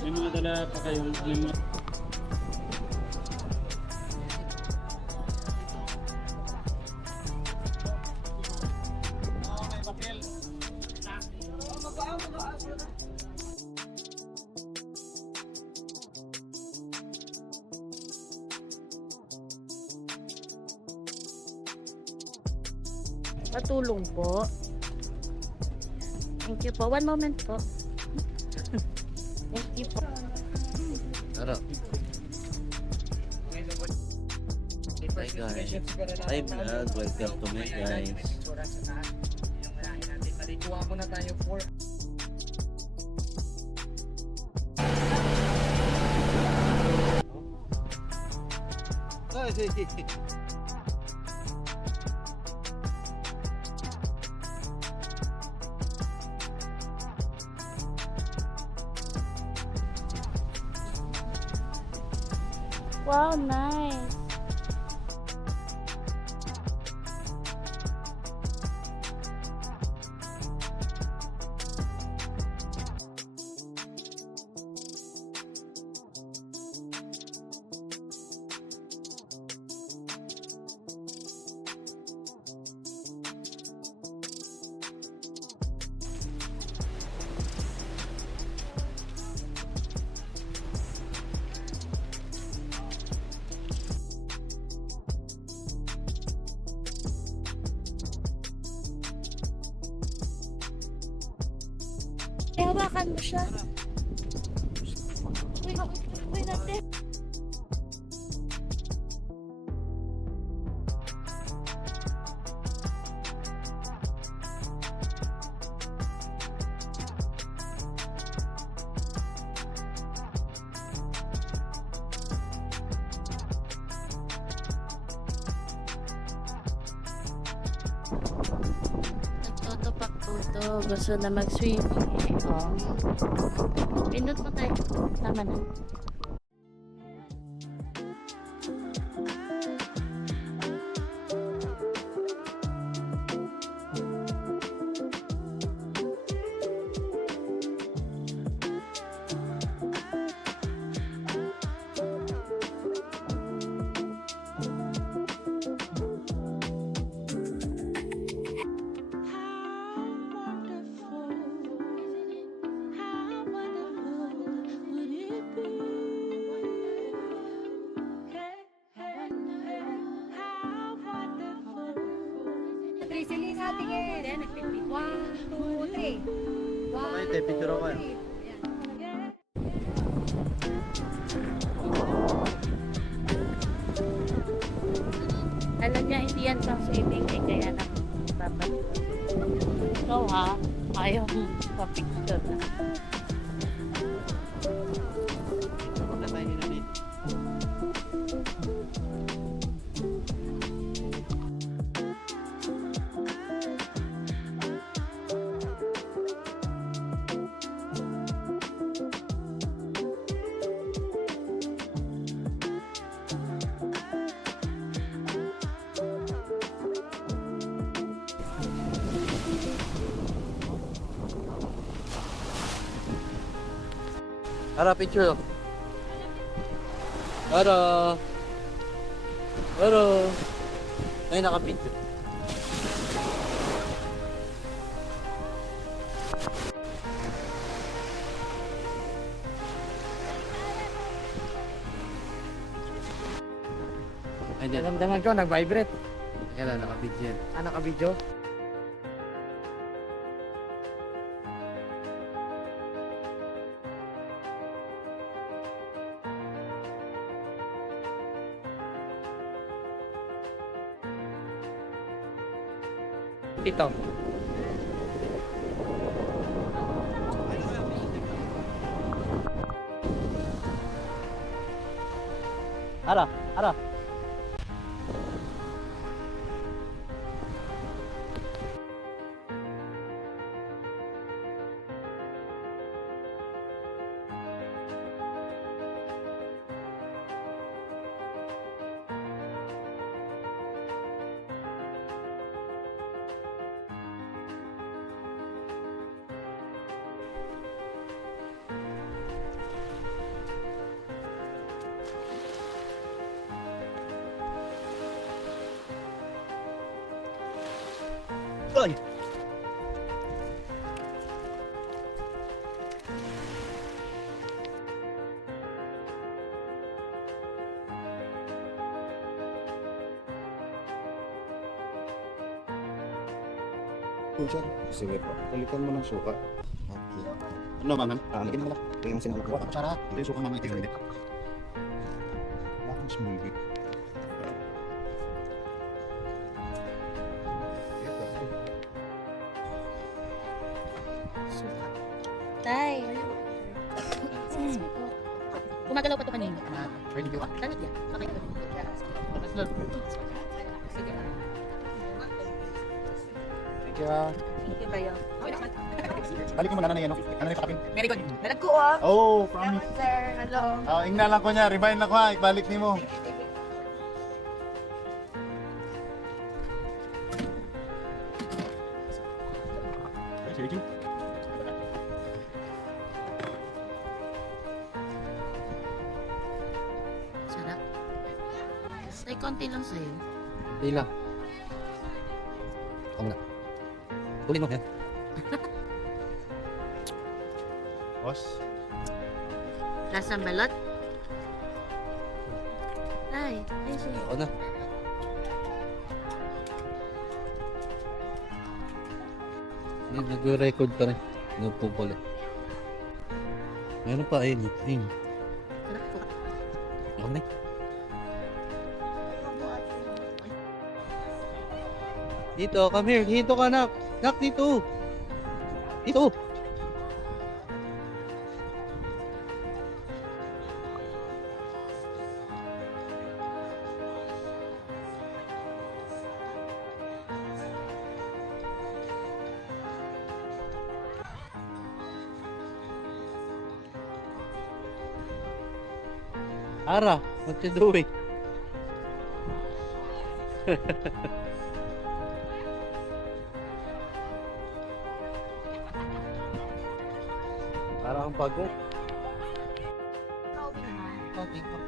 May mga dala pa kayong may mga... Patulong po. Thank you po. One moment po. Thank you po. Tara. Hi guys. Hi vlog. Welcome to me guys. Kuha muna tayo for Wow, nice. Hawakan mo siya. Uy, natin. Nagtotopak tuto. Gusto na mag-swimming eh. Oh. Pindot mo tayo. Tama na. Sili sa tingin. 1, 2, 3. Okay, tayo picture ako. Alam niya, hindi yan pang swimming eh. Kaya na babalik. So ha, ayaw pa-picture na. Wala tayo hinamit. Tara, picture. Tara. Tara. Ay, naka-picture. Ay, di. Naramdaman ko, nag-vibrate. Kaya naka-video yan. Naka-video. Dito. Ara, ara. Toy! Sir, sige po. Balikan mo ng suka. Okay. Ano, ma'am? Lagyan mo lang. Ito yung sinabi ko. Kutsara. Ito yung suka, ma'am. Ito yung ulit. Bakit small bit? Tay. Gumagalaw pa to kanina. Ready ko. Tanot yan. Okay. Thank you. Balikan mo na na yan. Ano na yung kapin? Very good. Nalag ko ah. Oh, promise. Sir, hello. Ingna lang ko niya. Remind lang ko ha. Ibalik ni mo. Sarap. Tay, konti lang sa'yo. Hindi lang. Ako na. Tuloy mo, yan. Boss. Lasang balot. Tay, ay sa'yo. Ako na. Nag-record pa rin. Nagpupuli. Meron pa, ayun. Ayun. Sarap po. Ako na. Dito, come here. Dito ka, nak. Nak, dito. Dito. Ara, what you doing? Parang ang bago. Okay po.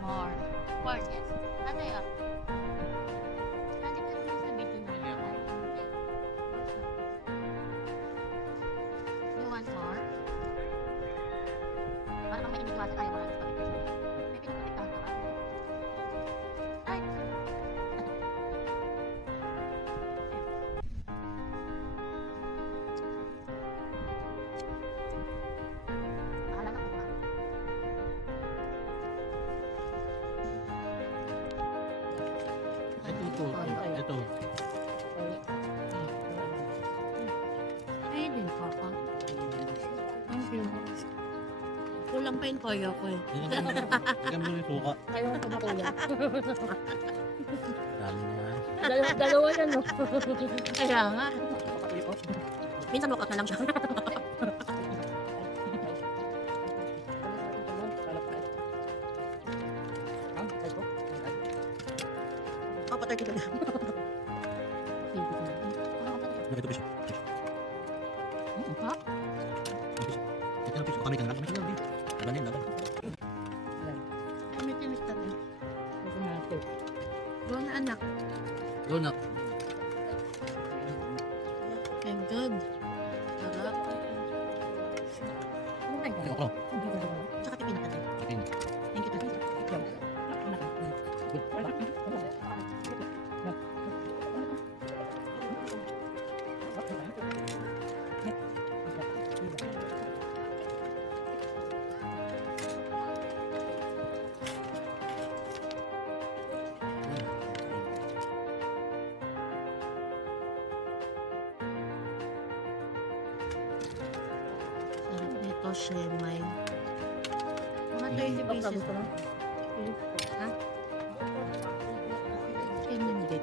More. More, yes. Ano yun? Hindi ka naman sa video na yun. You want more? Parang may iniwasa tayo mga pag-ipin. May pinapatiktahan ka ba? Ay! Akala na ko ba? Ito. Ay, din pa ako. Thank you. Kulang pa yung toyo ko eh. Tignan mo yung suka. Ayaw ko ba kuya? Dami na. Dalawa yan no? Kaya nga. Minsan walk out na lang siya. Ako pa 30 ka na. Ito pa siya. Ha? Ito na, kami ka na. Kami ka na. Laban yan, laban. May tinis ka rin. Go na anak. Go na. I'm good. Sarap. Ano ba yan? Ako. Tsaka tipin natin. Tipin. Thank you, Tati. Sarap nito, siomay. Mga 30 pieces. Ha? Hindi.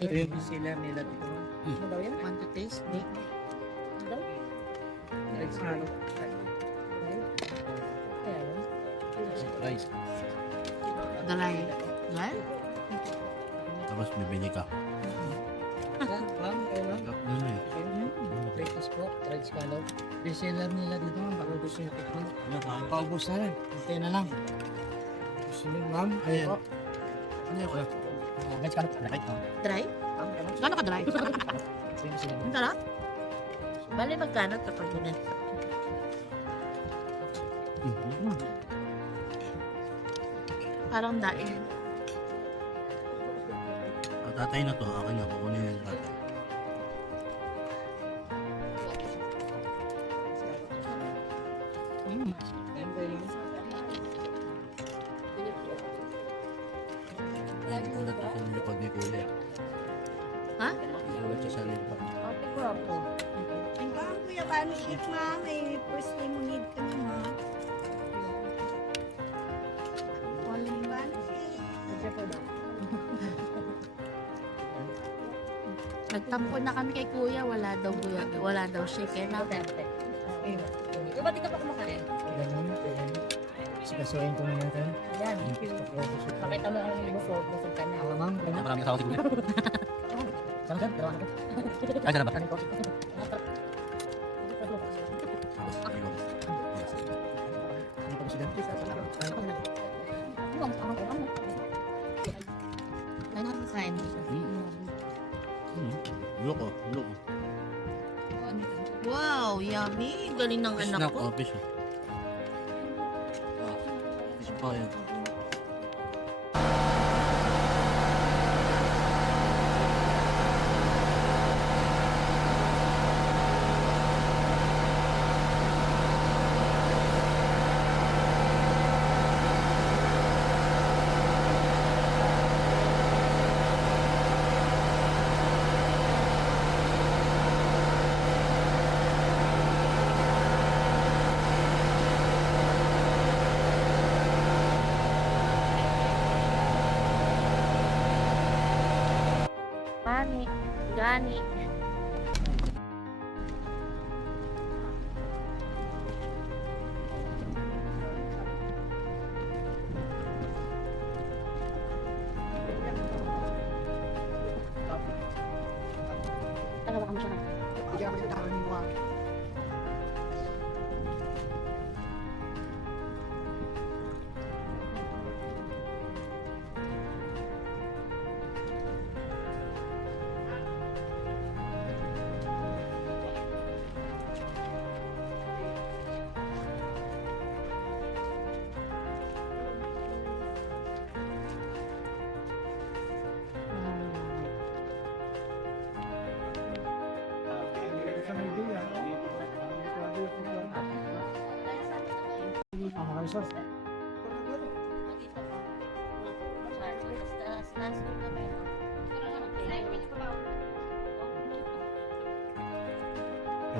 Ay, Sila nila dito. want to taste? Nick? Surprise. Galay. Galay? Tapos bibili ka. Ma'am, kayo lang. Tanggap nun eh. Breakfast po, fried scallop. Bestseller nila dito ma'am, baka gusto nyo tikman. Ano kain? Paubos na rin, hintay na lang. Gusto nyo ma'am, ayan po. Ano yung kuya? Fried scallop, right? Dry? Gano'n ka dry? Sino sila? Ang sarap. Bale, magkano kapag ganun? Parang daing. Tatay na to, akin na. Kukunin yung tatay. Ay, gulat ako sa nilipag ni kuya. Ha? Gulat siya sa nilipag. Okay ko ako. Ang kuya, paano eat, ma? May first time mo need ka na, ma. Calling Nagtampo na kami kay kuya. Wala daw siya. Kaya na. Ba't di ka pa kumakain? Ganun. Sikasuhin ko muna tayo. Yan. Pakita mo kung busog ka na. Alam ma'am, ganun. Maraming kasama si kuya. Saan saan? Dalawa na. Ay, sana ba? Kanin ko. Sino pa gusto dyan? Ano ang kain? Loko, loko. Wow, yummy. Galing ng anak Snack, ko. oh, fish. Fish pa yun. Gani. Gani. Taga ba kami siya? Hindi ako yung tao ni Juan.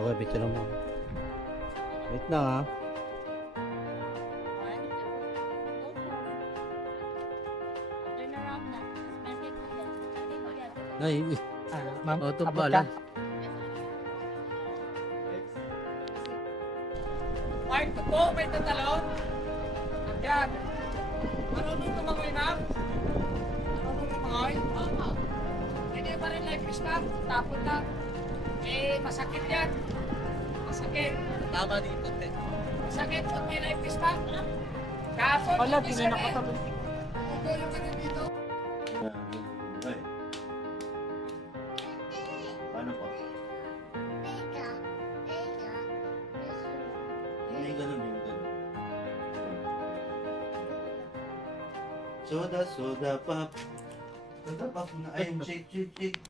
Okay, picture mo. Wait lang ha. Ay, Ma'am, auto abot bala. ka. Mark, po, may tatalon. Yan. Marunong tumangoy, ma'am? Marunong tumangoy? Oo. Hindi pa rin life is ma'am. Tapon lang. Eh, masakit yan. Masakit. Tama dito, te. Masakit pag may life is ma'am. Kapon. Wala, di na nakatalon. Tutuloy ka na dito. Paano po? May ganun yung ganun. Soda, soda pop. Soda pop na. Ay, shake, shake, shake.